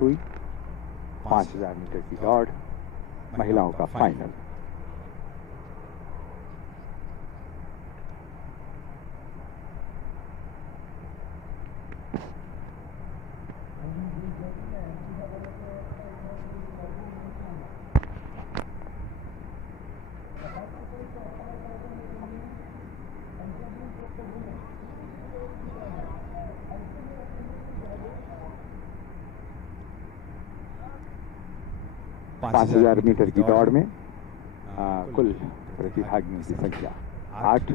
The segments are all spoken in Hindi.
हुई 5000 मीटर की दौड़, महिलाओं का फाइनल। पाँच 5000 मीटर की दौड़ में कुल प्रतिभागियों की संख्या 8।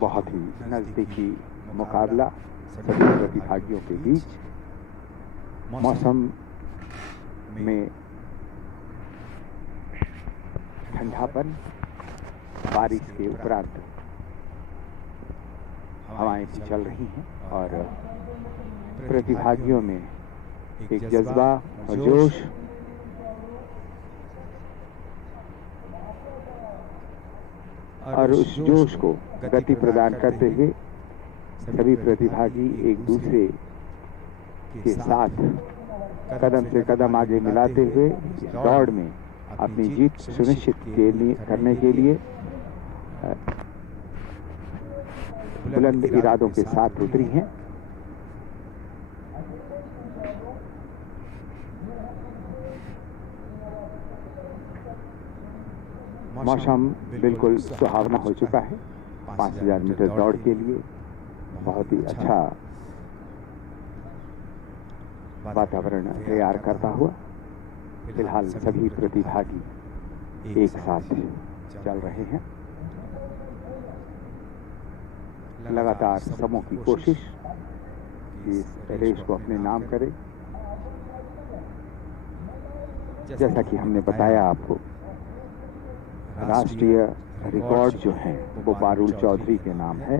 बहुत ही नजदीकी मुकाबला सभी प्रतिभागियों के बीच। मौसम में ठंडापन, बारिश के उपरांत हवाएं भी चल रही हैं और प्रतिभागियों में एक जज्बा और जोश और उस जोश को गति प्रदान करते हुए सभी प्रतिभागी एक दूसरे के साथ कदम से कदम आगे मिलाते हुए इस दौड़ में अपनी जीत सुनिश्चित करने के लिए बुलंद इरादों के साथ उतरी हैं। मौसम बिल्कुल सुहावना हो चुका है 5000 मीटर दौड़ के लिए। बहुत ही अच्छा वातावरण तैयार करता हुआ फिलहाल सभी प्रतिभागी एक साथ चल रहे हैं। लगातार समूह की कोशिश कि इस रेस को अपने नाम करे। जैसा कि हमने बताया आपको, राष्ट्रीय रिकॉर्ड जो है वो पारुल चौधरी के नाम है।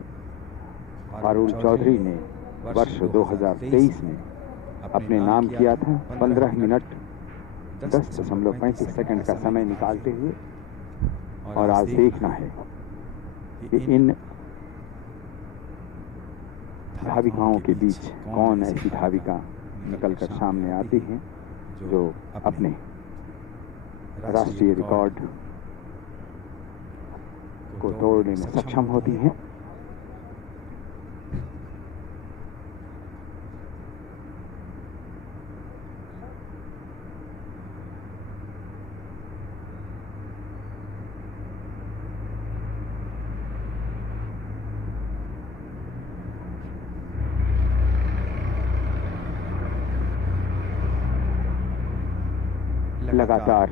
पारुल चौधरी ने वर्ष 2023 में अपने नाम किया था 15 मिनट 10.35 सेकंड का समय निकालते हुए। और आज देखना है कि इन धाविकाओं के बीच कौन ऐसी धाविका निकलकर सामने आती हैं जो अपने राष्ट्रीय रिकॉर्ड को तोड़ने में सक्षम होती हैं। लगातार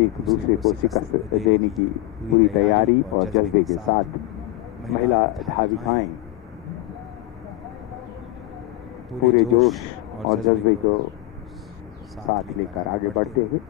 एक दूसरे को शिकस्त देने की पूरी तैयारी और जज्बे के साथ महिला धाविकाएं पूरे जोश और जज्बे को साथ लेकर आगे बढ़ते हुए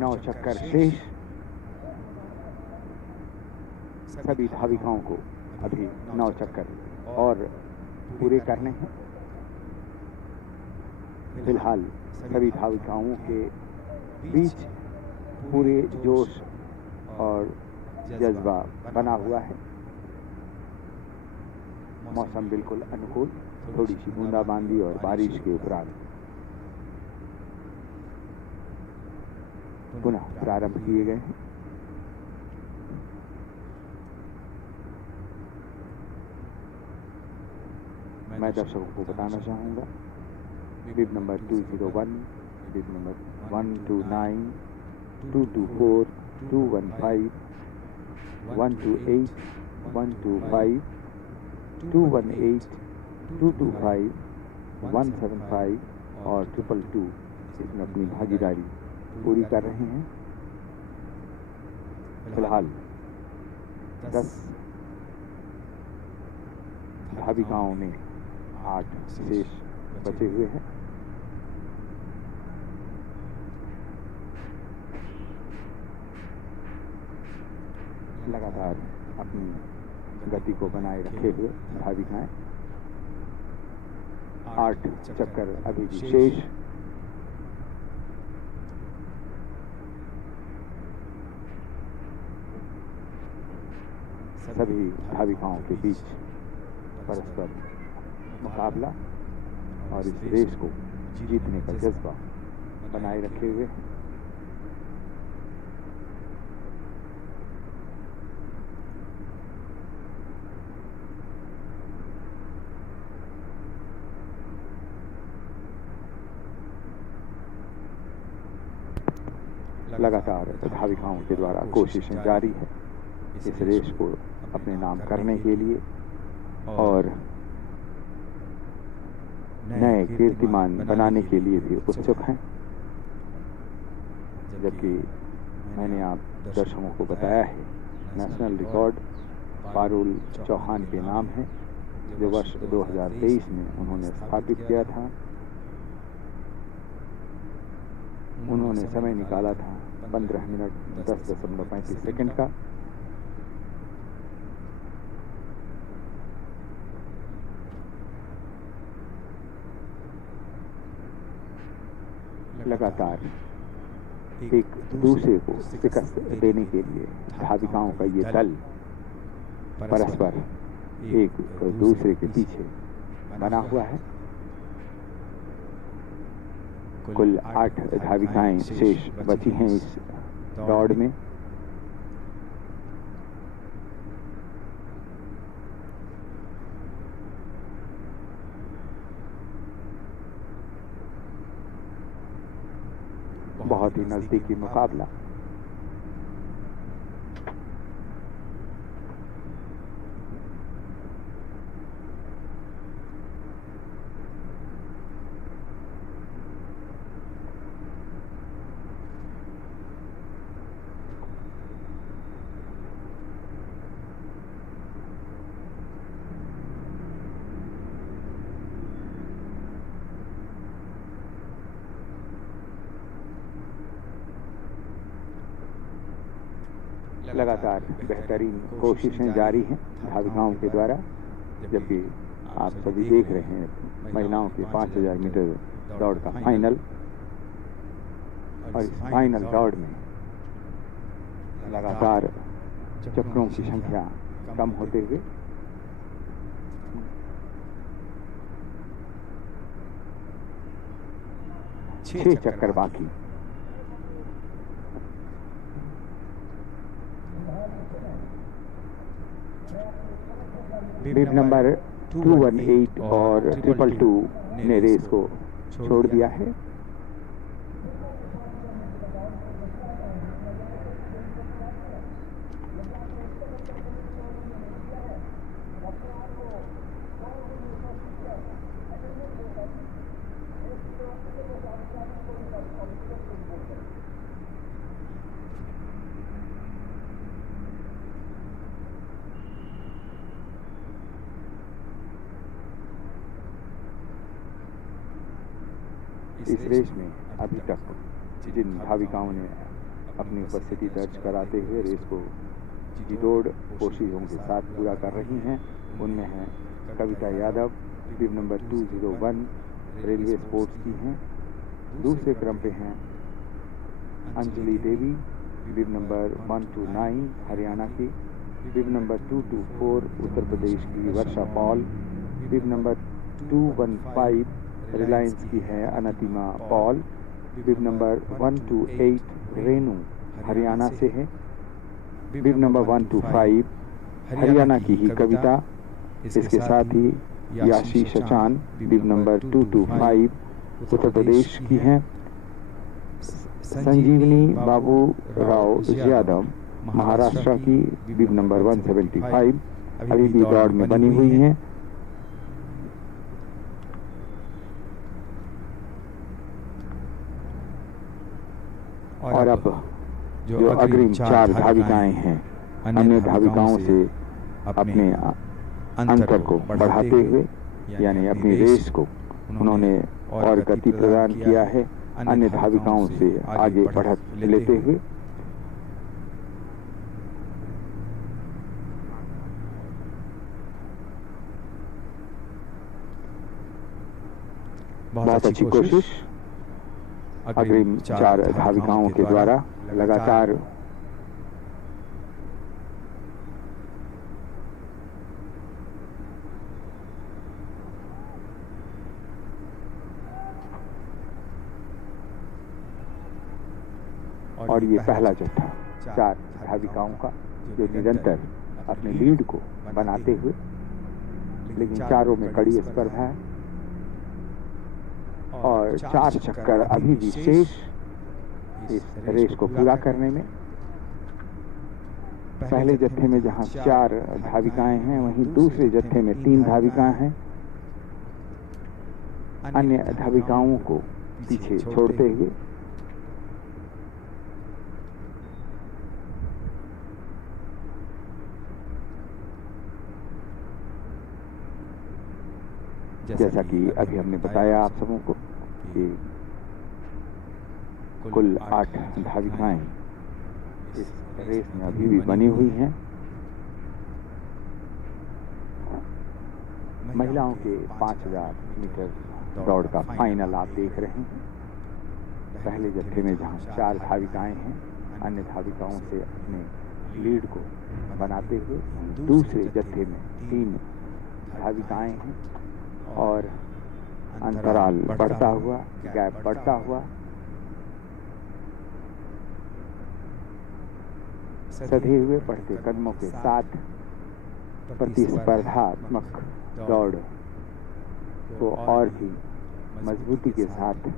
नौ चक्कर शेष। सभी धाविकाओं को अभी 9 चक्कर और पूरे करने हैं। फिलहाल सभी धाविकाओं के बीच पूरे जोश और जज्बा बना हुआ है। मौसम बिल्कुल अनुकूल, थोड़ी सी बूंदाबांदी और बारिश के उपरांत पुनः प्रारंभ किए गए हैं। मैं दर्शकों को बताना चाहूँगा बिब नंबर 201, बिब नंबर 129, 224, 215, 128, 125, 218, 225, 175 और 222 इसमें अपनी भागीदारी पूरी कर रहे हैं। फिलहाल 10 धाविकाओं में 8 शेष बचे हुए हैं। लगातार अपनी गति को बनाए रखे हुए धाविकाएं 8 चक्कर अभी भी शेष। सभी धाविकाओं के बीच परस्पर मुकाबला और इस रेस को जीतने का जज्बा बनाए रखे हुए हैं। लगातार धाविकाओं के द्वारा कोशिशें जारी है इस रेस को अपने नाम करने के लिए और नए कीर्तिमान बनाने के लिए भी उत्सुक हैं। जबकि मैंने आप दर्शकों को बताया है नेशनल रिकॉर्ड पारुल चौहान के नाम है, जो वर्ष 2023 में उन्होंने स्थापित किया था। उन्होंने समय निकाला था 15 मिनट 10.35 सेकंड का। लगातार एक दूसरे को शिकस्त देने के लिए धाविकाओं का ये दल परस्पर एक दूसरे के पीछे बना हुआ है। कुल 8 धाविकाएं शेष बची हैं इस दौड़ में। बहुत ही नजदीकी मुकाबला। लगातार बेहतरीन कोशिशें जारी हैं धाविकाओं के द्वारा। जबकि आप सभी देख रहे हैं महिलाओं के 5000 मीटर दौड़ का फाइनल, और इस फाइनल दौड़ में लगातार चक्रों की संख्या कम होते हुए 6 चक्कर बाकी। बिब नंबर 218 और 222 ने रेस को छोड़ दिया है। इस रेस में अभी तक जिन धाविकाओं ने अपनी उपस्थिति दर्ज कराते हुए रेस को जीतोड़ कोशिशों के साथ पूरा कर रही हैं, उनमें हैं कविता यादव, बिब नंबर 201 रेलवे स्पोर्ट्स की हैं। दूसरे क्रम पे हैं अंजलि देवी, बिब नंबर 129 हरियाणा की, बिब नंबर 224 उत्तर प्रदेश की वर्षा पॉल, बिब नंबर 215 रिलायंस की है अनतिमा पॉल, बिब नंबर 128 रेनू हरियाणा से है, बिब नंबर 125 हरियाणा की ही कविता, इसके साथ ही याशी शचान बिब नंबर 225 उत्तर प्रदेश की हैं, संजीवनी बाबू राव यादव महाराष्ट्र की बिब नंबर 175 अभी भी दौड़ में बनी हुई हैं। और अब जो अग्रिम 4 धाविकाएं हैं अन्य धाविकाओं से अपने अंतर को बढ़ाते हुए यानी अपनी रेस को उन्होंने और गति प्रदान किया है, अन्य धाविकाओं से आगे बढ़त लेते हुए। बहुत अच्छी कोशिश अग्रिम 4 धाविकाओं के द्वारा लगातार और ये पहला जत्था 4 धाविकाओं का जो निरंतर अपने लीड को बनाते हुए, लेकिन चारों में कड़ी स्पर्धा है और 4 चक्कर अभी भी शेष इस रेस को पूरा करने में। पहले जत्थे में जहां 4 धाविकाएं हैं वहीं दूसरे जत्थे में 3 धाविकाएं हैं, अन्य धाविकाओं को पीछे छोड़ते हुए जैसा कि अभी हमने बताया आप सबों को कि कुल 8 धाविकाएं इस रेस में अभी भी बनी हुई हैं। महिलाओं के 5000 मीटर दौड़ का फाइनल आप देख रहे हैं। पहले जत्थे में जहां 4 धाविकाएं हैं अन्य धाविकाओं से अपने लीड को बनाते हुए, दूसरे जत्थे में 3 धाविकाएं हैं और अंतराल बढ़ता हुआ, गैप बढ़ता हुआ सधे हुए बढ़ते कदमों के साथ प्रतिस्पर्धात्मक दौड़ को और भी मजबूती के साथ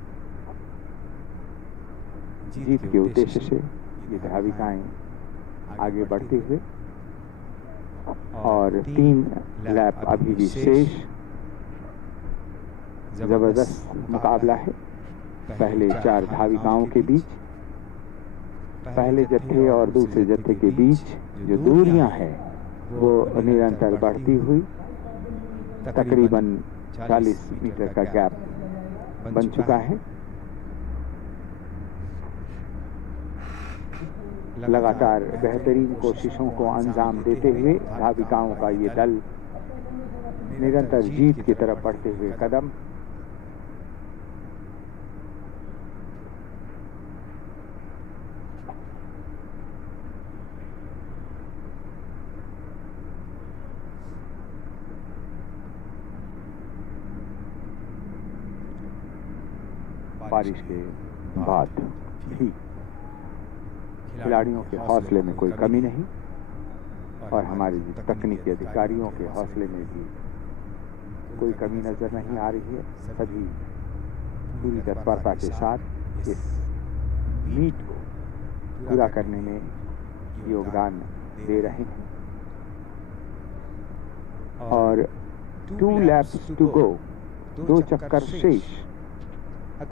जीत के उद्देश्य से ये धाविकाएं आगे बढ़ते हुए और 3 लैप अभी भी शेष। जबरदस्त मुकाबला है पहले 4 धाविकाओं के बीच। पहले जत्थे और दूसरे जत्थे के बीच जो दूरियां हैं वो निरंतर बढ़ती हुई तकरीबन 40 मीटर का गैप बन चुका है। लगातार बेहतरीन कोशिशों को अंजाम देते हुए धाविकाओं का ये दल निरंतर जीत की तरफ बढ़ते हुए कदम। बारिश के बाद भी खिलाड़ियों के हौसले में कोई कमी नहीं और हमारे तकनीकी अधिकारियों के हौसले में भी कोई कमी नजर नहीं आ रही है। सभी पूरी तत्परता के साथ इस मीट को पूरा करने में योगदान दे रहे हैं और 2 लैप्स टू गो, 2 चक्कर शेष।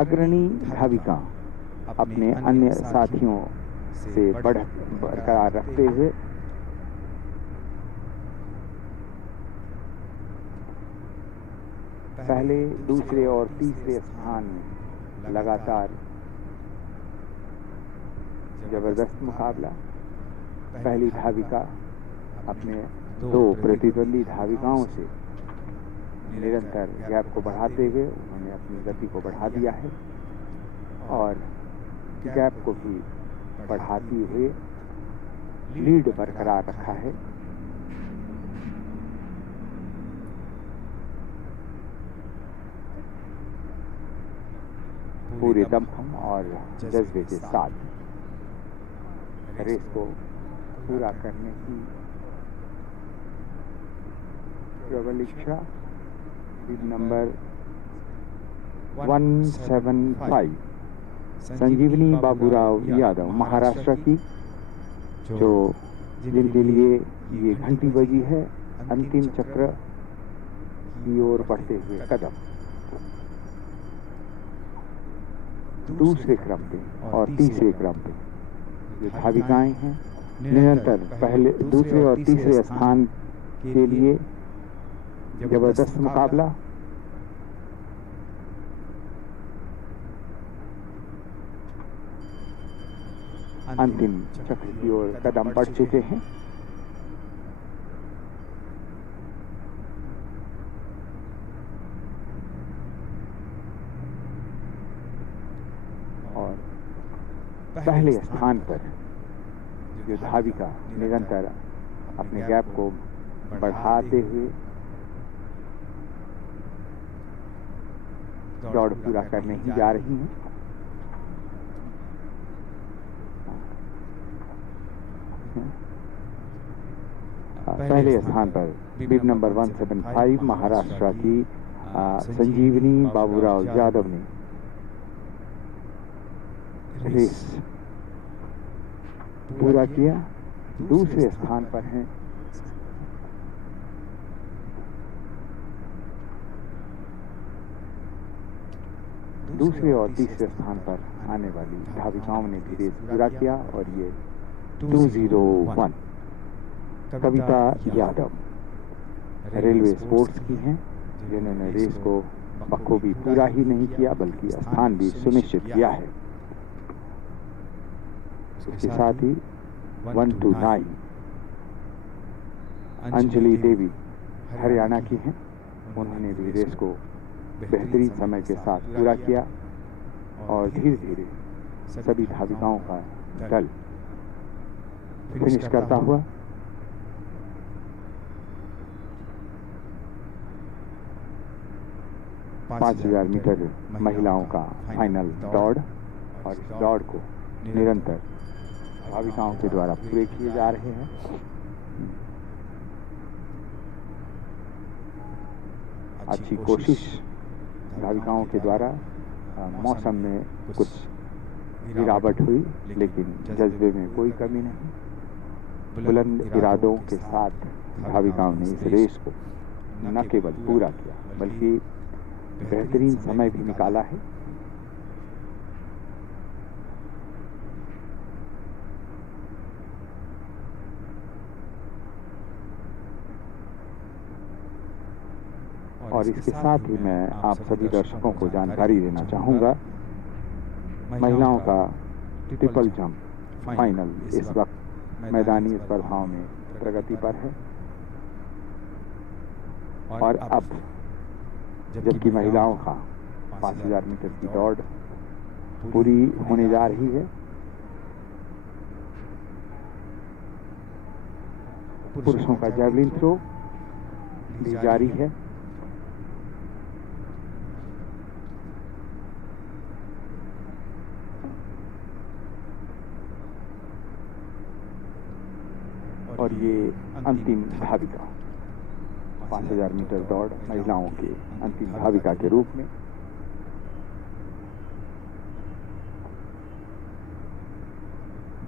अग्रणी धाविका अपने अन्य साथियों से बरकरार रखते हुए पहले, दूसरे और तीसरे स्थान में लगातार जबरदस्त मुकाबला। पहली धाविका अपने 2 प्रतिद्वंदी धाविकाओं से निरंतर गैप को बढ़ाते हुए उन्होंने अपनी गति को बढ़ा दिया है और गैप को भी बढ़ाते हुए लीड बरकरार रखा है। पूरे दम और जज्बे के साथ रेस को पूरा करने की प्रबल इच्छा। नंबर 175 संजीवनी बाबूराव यादव महाराष्ट्र की, जो जिनके लिए ये घंटी बजी है अंतिम चक्र की ओर बढ़ते हुए कदम। दूसरे क्रम पे और तीसरे क्रम पे ये धाविकाएं हैं। निरंतर पहले, दूसरे और तीसरे स्थान के लिए जबरदस्त मुकाबला। अंतिम चक्र की ओर कदम बढ़ चुके हैं। और पहले स्थान पर जो धाविका निरंतर अपने गैप को बढ़ाते हुए दौड़ पूरा करने ही जा रही हैं। पहले स्थान पर बिब नंबर 175 महाराष्ट्र की संजीवनी बाबूराव यादव ने रेस पूरा किया। दूसरे स्थान पर हैं दूसरे और तीसरे स्थान पर आने वाली धाविकाओं ने भी रेस पूरा किया। और ये 201 कविता यादव रेलवे स्पोर्ट्स की हैं, जिन्होंने रेस को बखूबी पूरा ही नहीं किया बल्कि स्थान भी सुनिश्चित किया है। इसके साथ ही 129 अंजलि देवी हरियाणा की हैं, उन्होंने भी रेस को बेहतरीन समय के साथ पूरा किया। और धीरे धीरे सभी धाविकाओं का दल फिनिश करता हुआ 5000 मीटर महिलाओं का फाइनल दौड़। और इस दौड़ को निरंतर धाविकाओं के द्वारा पूरे किए जा रहे हैं। अच्छी कोशिश धाविकाओं के द्वारा। मौसम में कुछ गिरावट हुई, लेकिन जज्बे में कोई कमी नहीं। बुलंद इरादों के साथ धाविकाओं ने इस रेस को न केवल पूरा किया बल्कि बेहतरीन समय भी निकाला है। और इसके साथ ही मैं आप सभी दर्शकों को जानकारी देना चाहूँगा, महिलाओं का ट्रिपल जंप फाइनल इस वक्त मैदानी स्पर्धाओं में प्रगति पर है। और अब जबकि महिलाओं का 5000 मीटर की दौड़ पूरी होने जा रही है, पुरुषों का जैवलिन थ्रो भी जारी है। और ये अंतिम धाविका 5000 मीटर दौड़ महिलाओं के अंतिम धाविका के रूप में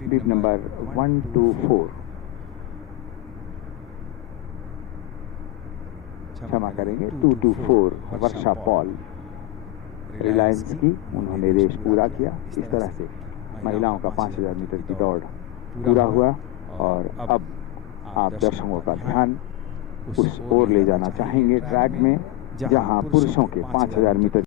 बिब नंबर 124 क्षमा करेंगे 224 वर्षा पॉल रिलायंस की, उन्होंने रेस पूरा किया। इस तरह से महिलाओं का 5000 मीटर की दौड़ पूरा हुआ। और अब आप दर्शकों का ध्यान उस ओर ले जाना चाहेंगे ट्रैक में, जहां पुरुषों के 5000 मीटर